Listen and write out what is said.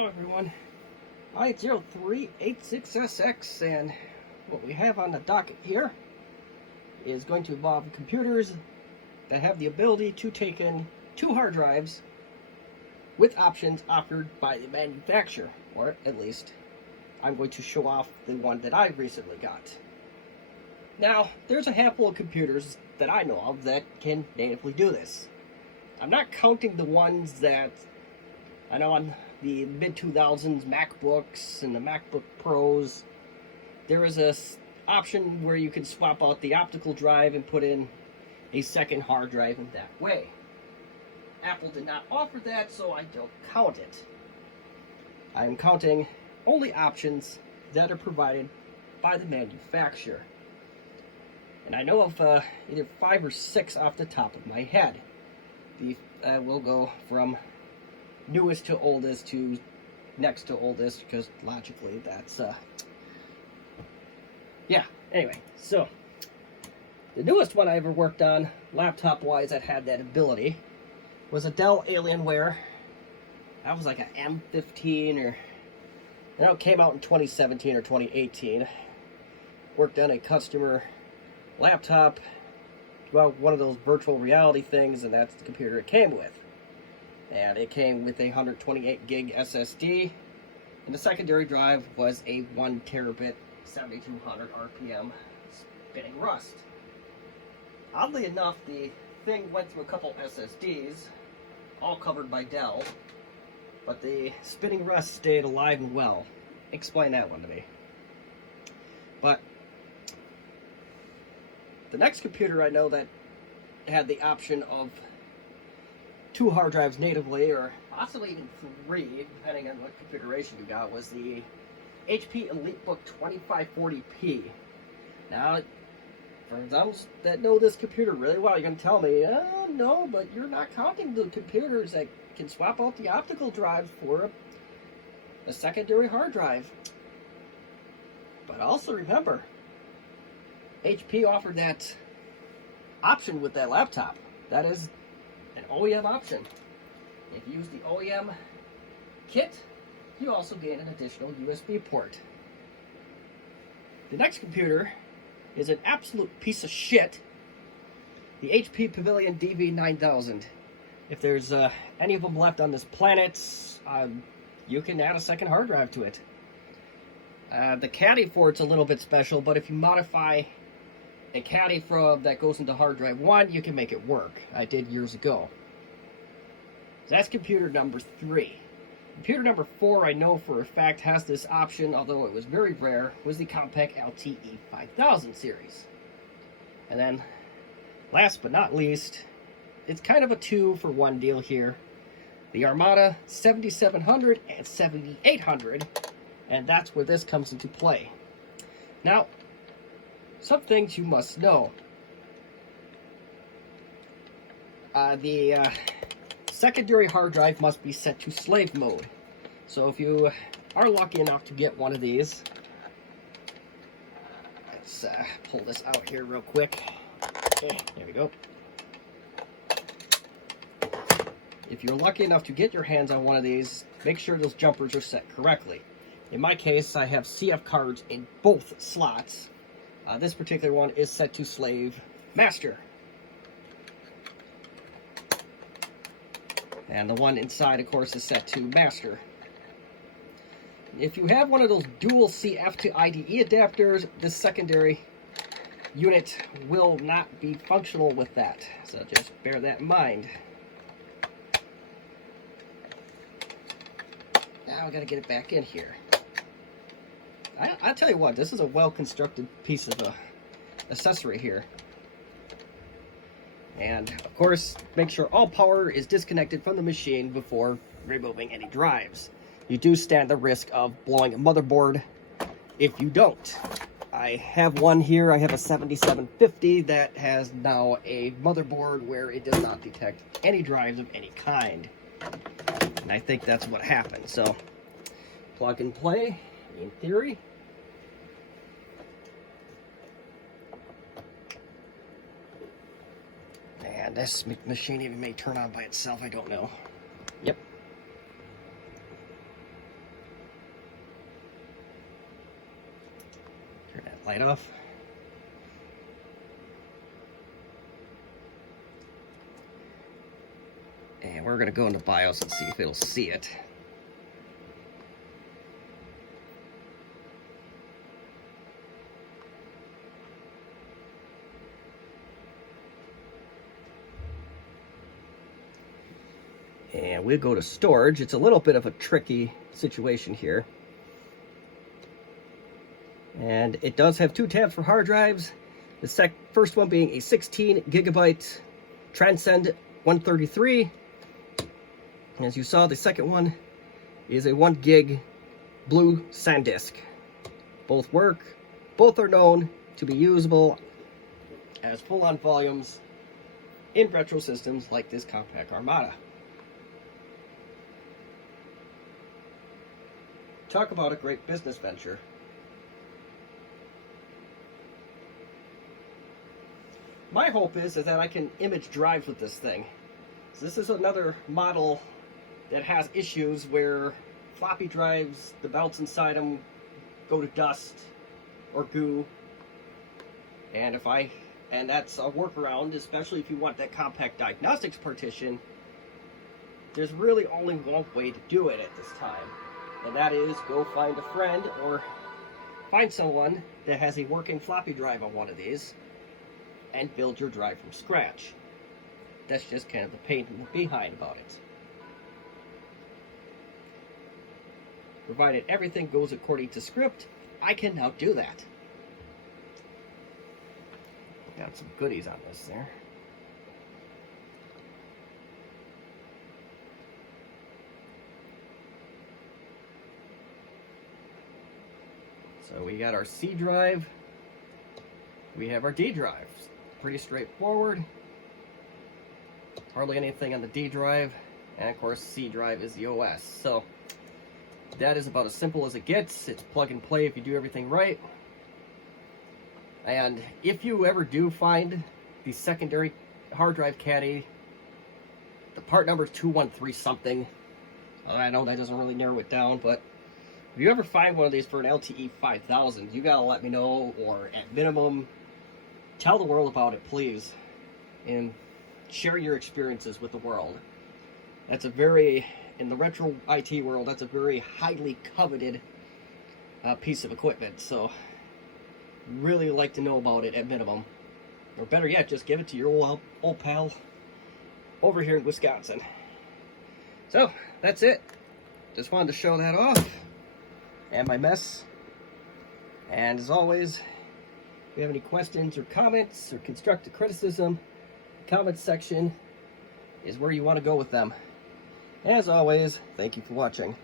Hello everyone, I-0386SX, and what we have on the docket here is going to involve computers that have the ability to take in 2 hard drives with options offered by the manufacturer, or at least I'm going to show off the one that I recently got. Now, there's a handful of computers that I know of that can natively do this. I'm not counting the ones that I know on the mid-2000s MacBooks and the MacBook Pros. There is a option where you can swap out the optical drive and put in a second hard drive in that way. Apple did not offer that, so I don't count it. I'm counting only options that are provided by the manufacturer. And I know of either 5 or 6 off the top of my head. We'll go from newest to oldest to next to oldest, because logically that's yeah, anyway, so the newest one I ever worked on laptop wise that had that ability was a Dell Alienware. That was like an M15, or it came out in 2017 or 2018. Worked on a customer laptop, well, one of those virtual reality things, and that's the computer it came with. And it came with a 128 gig SSD, and the secondary drive was a 1 terabit 7200 RPM spinning Rust. Oddly enough, the thing went through a couple SSDs, all covered by Dell, but the spinning Rust stayed alive and well. Explain that one to me. But the next computer I know that had the option of 2 hard drives natively, or possibly even 3, depending on what configuration you got, was the HP EliteBook 2540p. Now, for those that know this computer really well, you're going to tell me, no, but you're not counting the computers that can swap out the optical drives for a secondary hard drive. But also remember, HP offered that option with that laptop. That is an OEM option. If you use the OEM kit, you also gain an additional USB port. The next computer is an absolute piece of shit, the HP Pavilion DV9000. If there's any of them left on this planet, you can add a second hard drive to it. The caddy for it's a little bit special, but if you modify a caddy that goes into hard drive 1, you can make it work. I did years ago. So that's computer number 3. Computer number 4, I know for a fact, has this option, although it was very rare, was the Compaq LTE 5000 series. And then, last but not least, it's kind of a 2-for-1 deal here. The Armada 7700 and 7800, and that's where this comes into play. Now, some things you must know. The secondary hard drive must be set to slave mode. So if you are lucky enough to get one of these, let's pull this out here real quick. Okay, there we go. If you're lucky enough to get your hands on one of these, make sure those jumpers are set correctly. In my case, I have CF cards in both slots. This particular one is set to slave master. And the one inside, of course, is set to master. If you have one of those dual CF to IDE adapters, this secondary unit will not be functional with that. So just bear that in mind. Now I gotta get it back in here. I'll tell you what, this is a well-constructed piece of accessory here. And, of course, make sure all power is disconnected from the machine before removing any drives. You do stand the risk of blowing a motherboard if you don't. I have one here, I have a 7750 that has now a motherboard where it does not detect any drives of any kind. And I think that's what happened. So, plug and play, in theory. And this machine even may turn on by itself, I don't know. Yep. light off. And we're going to go into BIOS and see if it'll see it. And we'll go to storage. It's a little bit of a tricky situation here. And it does have 2 tabs for hard drives. The first one being a 16 gigabyte Transcend 133. As you saw, the second one is a 1 gig blue SanDisk. Both work. Both are known to be usable as full-on volumes in retro systems like this Compaq Armada. Talk about a great business venture. My hope is that I can image drives with this thing. So this is another model that has issues where floppy drives, the belts inside them go to dust or goo. And that's a workaround, especially if you want that Compaq diagnostics partition. There's really only one way to do it at this time. And that is go find a friend or find someone that has a working floppy drive on one of these and build your drive from scratch. That's just kind of the pain in the behind about it. Provided everything goes according to script, I can now do that. Got some goodies on this there. So we got our C drive, we have our D drive. Pretty straightforward. Hardly anything on the D drive, and of course C drive is the OS. So that is about as simple as it gets. It's plug and play if you do everything right. And if you ever do find the secondary hard drive caddy, the part number is 213 something. I know that doesn't really narrow it down, but if you ever find one of these for an LTE 5000, you gotta let me know, or at minimum, tell the world about it, please, and share your experiences with the world. That's in the retro IT world, that's a very highly coveted piece of equipment, so really like to know about it at minimum. Or better yet, just give it to your old pal over here in Wisconsin. So, that's it. Just wanted to show that off, and my mess. And as always, if you have any questions or comments or constructive criticism, the comments section is where you want to go with them. As always, thank you for watching.